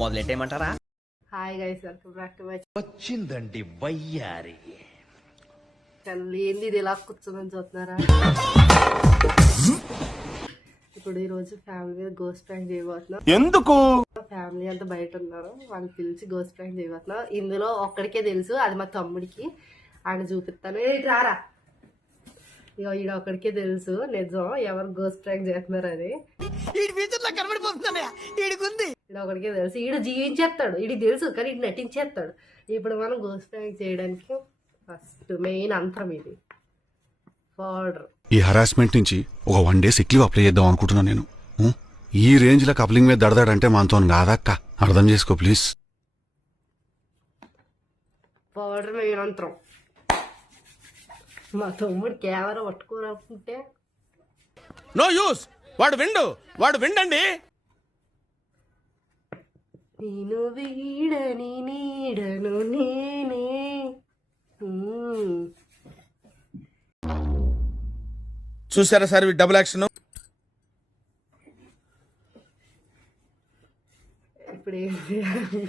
మొదలెట్టేయమంటారా? Hi guys, welcome back to my వచ్చిందండి వయ్యారి. ఏంది ఇది ఇలా కూర్చోమని చూస్తున్నారా? ఇప్పుడు ఈ రోజు ఫ్యామిలీ గోస్ట్ ప్రాంక్ చేయబోతున్నాం. ఎందుకు? ఫ్యామిలీ అంతా బయట ఉన్నారు, వాళ్ళు పిలిచి గోస్ట్ ప్రాంక్ చేయబోతున్నాం. ఇందులో ఒక్కడికే తెలుసు, అది మా తమ్ముడికి. ఆయన చూపిస్తాను, రారా. ఇక ఈడ ఒక్కడికే తెలుసు నిజం ఎవరు గోస్ట్ ప్రాంక్ చేస్తున్నారు అని. ఈడ ఒకడికే తెలుసు, ఈడు జీవించేస్తాడు, ఈడికి తెలుసు కానీ ఈడు నటించేస్తాడు. ఇప్పుడు మనం గోస్ట్ ప్రాంక్ చేయడానికి ఫస్ట్ మెయిన్ అంతరం ఇది పౌడర్. ఈ హరాస్మెంట్ నుంచి ఒక 1 day సిక్ లీవ్ అప్లై చేద్దాం అనుకుంటున్నాను నేను. ఈ రేంజ్ లో కప్లింగ్ మీద దడదాడంటే మనతో కాదక్క, అర్థం చేసుకో ప్లీజ్. పౌడర్ మెయిన్ అంతరం. మా తమ్ముడు కెమెరా పట్టుకోరాకుంటే నో యూస్. వాడు విండండి. నేను వీడని నీడను నేనే. చూసారా సార్ డబుల్ యాక్షన్? ఇప్పుడు ఏం చేయాలి?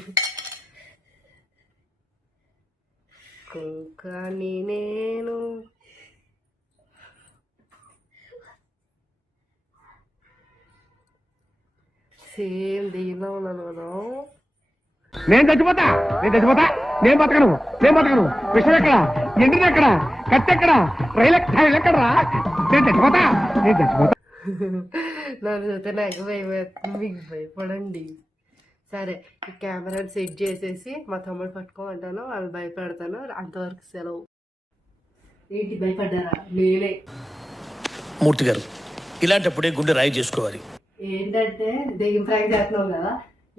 కుంకాని నేను సేమ్ దీనిలో ఉన్నాను కదా. నేను చచ్చిపోతా, నేను బతకను. విషయం ఎక్కడ, ఎండిది ఎక్కడ, కత్తి ఎక్కడ, రైలు ఎక్కడా? నేను చచ్చిపోతా. నన్ను చూస్తే నాకు భయపడుతుంది, మీకు భయపడండి. సరే, ఈ కెమెరాని సెట్ చేసేసి మా తమ్ముడు పట్టుకోమంటాను, వాళ్ళు భయపడతాను. అంతవరకు సెలవు. ఏంటి భయపడ్డారా? నేనే. మూర్తి గారు, ఇలాంటప్పుడే గుండె రాయి చేసుకోవాలి. ఏంటంటే దెయ్యం ప్రాంక్ చేస్తున్నాం కదా,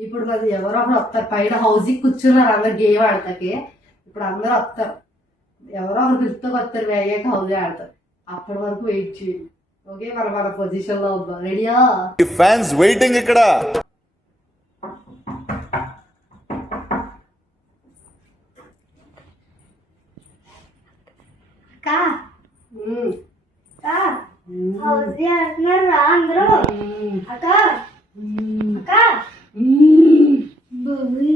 ఇప్పుడు మరి ఎవరో ఒకరు వస్తారు. పైన హౌసింగ్ కూర్చున్నారు అందరు గేమ్ ఆడతాకి. ఇప్పుడు అందరూ వస్తారు, ఎవరో ఒకరు పిలుపుతో వస్తారు, వేగాక హౌజీ ఆడతారు. అప్పటి వరకు వెయిట్ చేయండి. ఓకే, మన పొజిషన్ లో వద్దాం. రెడీయా? ఫ్యాన్స్ వెయిటింగ్ ఇక్కడ.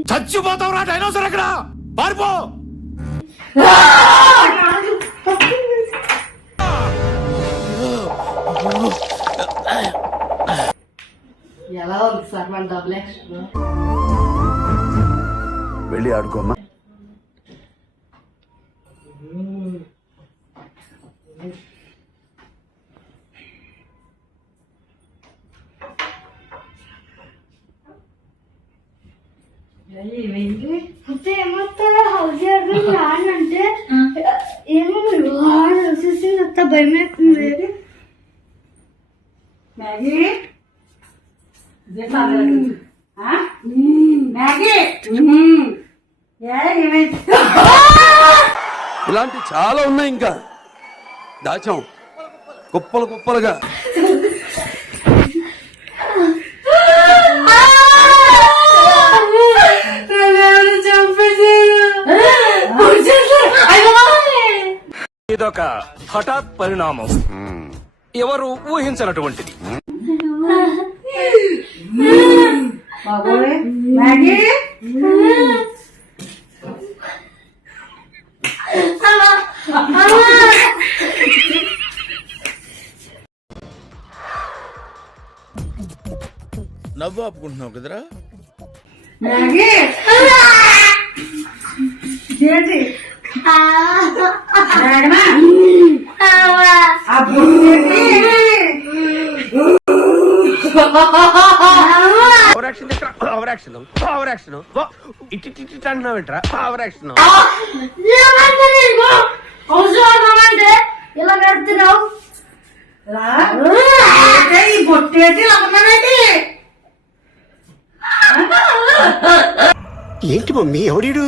చచ్చిపోతావురా డైనోసర్, ఎక్కడ పారిపో. ఎలా ఉంది సార్ మన డబుల్ యాక్షన్? వెళ్ళి ఆడుకోమ్మా. ఏమవుతారా హౌస్ రానంటే ఏమో వచ్చేసి అంత భయం అవుతుంది. ఇలాంటి చాలా ఉన్నాయి, ఇంకా దాచాం కుప్పలుగా. ఇదొక హఠాత్ పరిణామం, ఎవరు ఊహించినటువంటిది. నవ్వు ఆపుకుంటున్నావు కదరా? అంటున్నావేంట్రా? ఇలా కడుతున్నావు ఏంటి మమ్మీ, ఎవడీడు?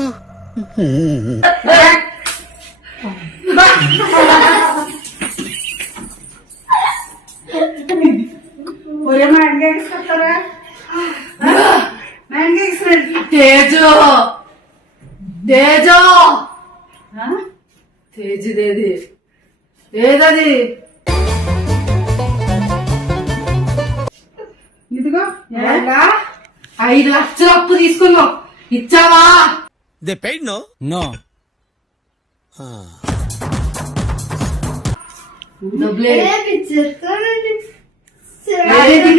తేజుదేది ఏదది? ఇదిగో 5 లక్షలు అప్పు తీసుకున్నావు, ఇచ్చావా? They paid no. నో. డబ్బులే చెప్తానండి.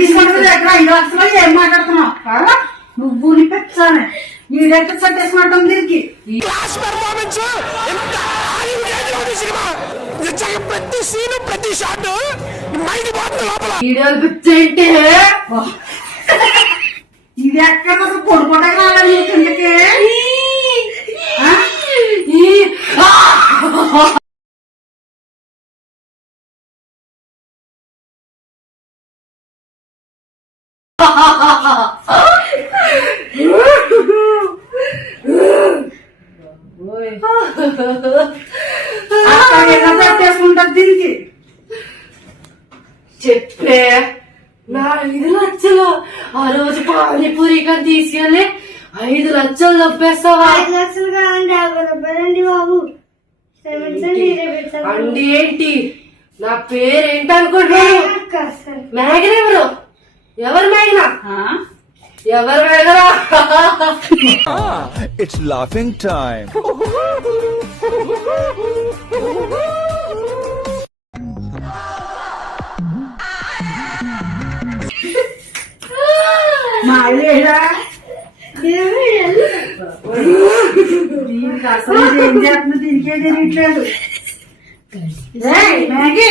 తీసుకుంటుంది ఎక్కడ 5 లక్షలు ఏం మాట్లాడుతున్నావు? నువ్వు పెచ్చానే ఈ రెక్క చట్టేసినట్టు దీనికి ప్రతి సీను ప్రతి షాట్ మైండ్ పోతుంది లోపల. వీడియోలు పిచ్చేంటే ఇది ఎక్కడ పొడుకోవడానికి రాలేదు కిందకి. పెట్టేసుకుంటారు దీనికి. చెప్పే నా 5 లక్షలు ఆ రోజు పానీపూరి కానీ తీసుకెళ్ళి 5 లక్షలు దొబ్బేస్తావా? 5 లక్షలు కాదండి, 50 రూపాయలండి బాబు. క్షమించండి. అండి ఏంటి నా పేరేంటి అనుకుంటున్నాను? మేఘన ఎవరు? ఎవరు మేఘన? ఎవరు మేఘన? It's laughing time. దీనికి అసలు ఏం చేస్తున్నా దీనికే తెలియట్లేదు. మ్యాగీ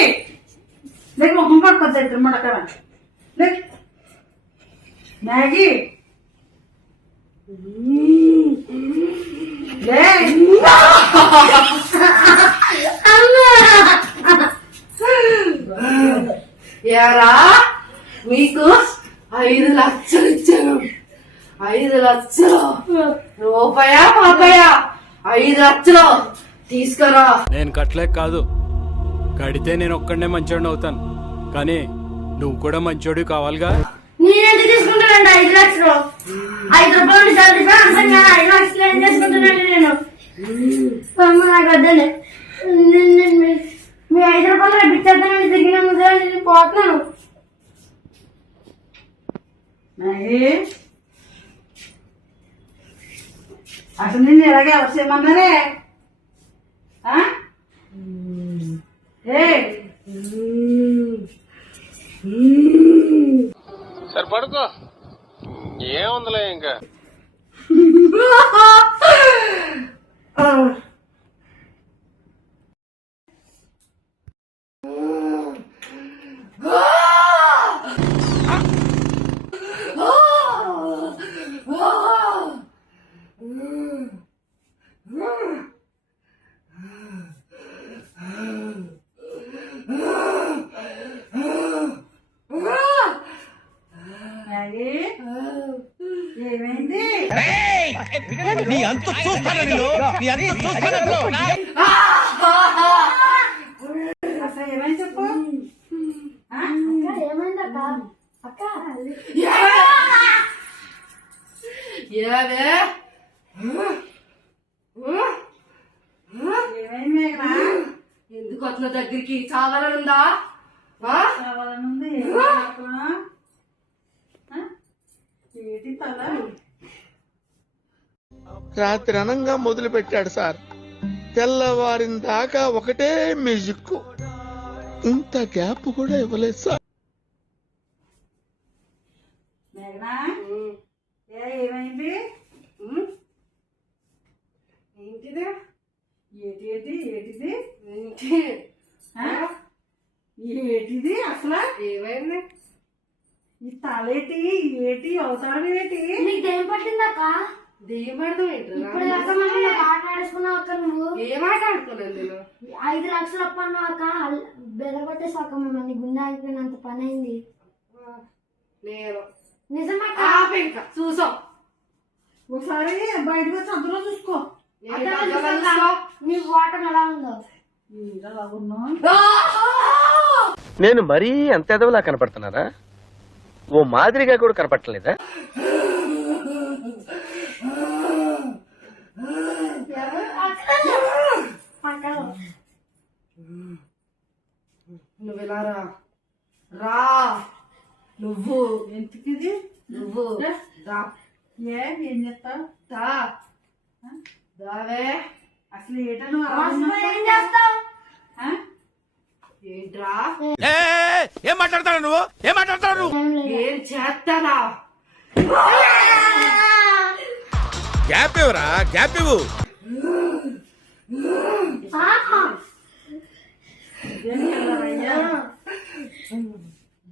లేక మొహం పట్టుకోద్దు ఇద్దరు మడకడ మ్యాగీ యారా మీకు 5 లక్షలు ఇచ్చాను. 5 లక్షలు రూపాయా పాపాయా? 5 లక్షలు తీసుకురా. నేను కట్టలేక కాదు, కడితే నేను ఒక్కడనే మంచోడిని అవుతాను, కానీ నువ్వు కూడా మంచోడు కావాలిగా. నేనెందుకు తీసుకుంటానండి 5 లక్షలు? 5 రూపాయలు 10 రూపాయలు అంతంగా 5 లక్షలు ఏం చేసుకుంటానండి నేను? నాకు వద్దండి. మీ 5 రూపాయలు రేపు ఇచ్చేద్దానండి. తిరిగిన ముందు నేను పోతున్నాను. అసలు నిన్ను ఇలాగే ఎవరు చేయమన్నారే? సరే పడుకో, ఏముందిలే ఇంకా. ఏమైంది? నీ అంత చూస్తాను అసలు ఏమైంది చెప్పు. ఏమైందక్క? అక్క ఏమే ఏమైంది మేఘనా? ఎందుకు వచ్చిన దగ్గరికి? చావాలనుందా? చావాలనుంది. ఏంటి తల? రాత్రి అనంగా మొదలు పెట్టాడు సార్, తెల్లవారిన దాకా ఒకటే మ్యూజిక్. ఇంత గ్యాప్ కూడా ఇవ్వలేదు సార్. మేఘనా ఏమైంది? ఏంటిది? ఏటి ఏటిది? ఏటిది అసలు? ఏమైంది? ఈ తలేటి ఏటి అవతారం ఏంటి? నీకు దెయ్యం పట్టిందక్క? దెయ్యం పడతాం ఏంటి? ఇప్పుడు దాకా మనం ఆట ఆడేసుకున్నావు అక్క. నువ్వు ఏం ఆట ఆడుకోలేదు నేను. 5 లక్షలు అప్పన్నావు అక్క. బెదరగొట్టేసి అక్క మిమ్మల్ని గుండె ఆగిపోయినంత పని అయింది. నేను నిజమక్క? ఇంకా చూసాం. ఒకసారి బయటకు వచ్చి అందులో చూసుకో. నీ వాటర్ ఎలా ఉందో. నేను మరీ అంత ఎదవలా కనపడుతున్నారా? ఓ మాదిరిగా కూడా కనపడలేదా? నువ్వు ఇలా రా. నువ్వు ఎందుకిది? నువ్వు దా ఏం చేస్తావు దా దావే అసలు ఏటను ఏం చేస్తావు ఏంట్రా ఏం మాట్లాడతాడు నువ్వు ఏం మాట్లాడతాడు నువ్వు ఏం చేస్తానా గ్యాప్ ఇవ్వరా గ్యాప్ ఇవ్వు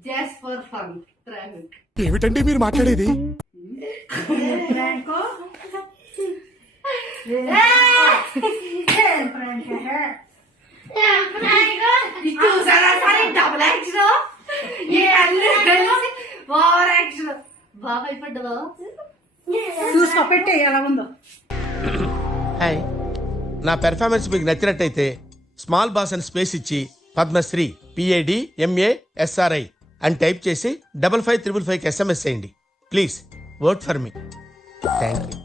జస్ట్ ఫర్ ఫన్ ప్రాంక్ ఏమిటండి మీరు మాట్లాడేది చూసారా sir double action over action బాగా భయపడ్డావా చూసుకో పెట్టే ఎలా ఉందో హాయ్ నా పెర్ఫార్మెన్స్ మీకు నచ్చినట్టయితే స్మాల్ బాస్ అని స్పేస్ ఇచ్చి పద్మశ్రీ PADMASRI అని టైప్ చేసి 5555 SMS చేయండి please work for me thank you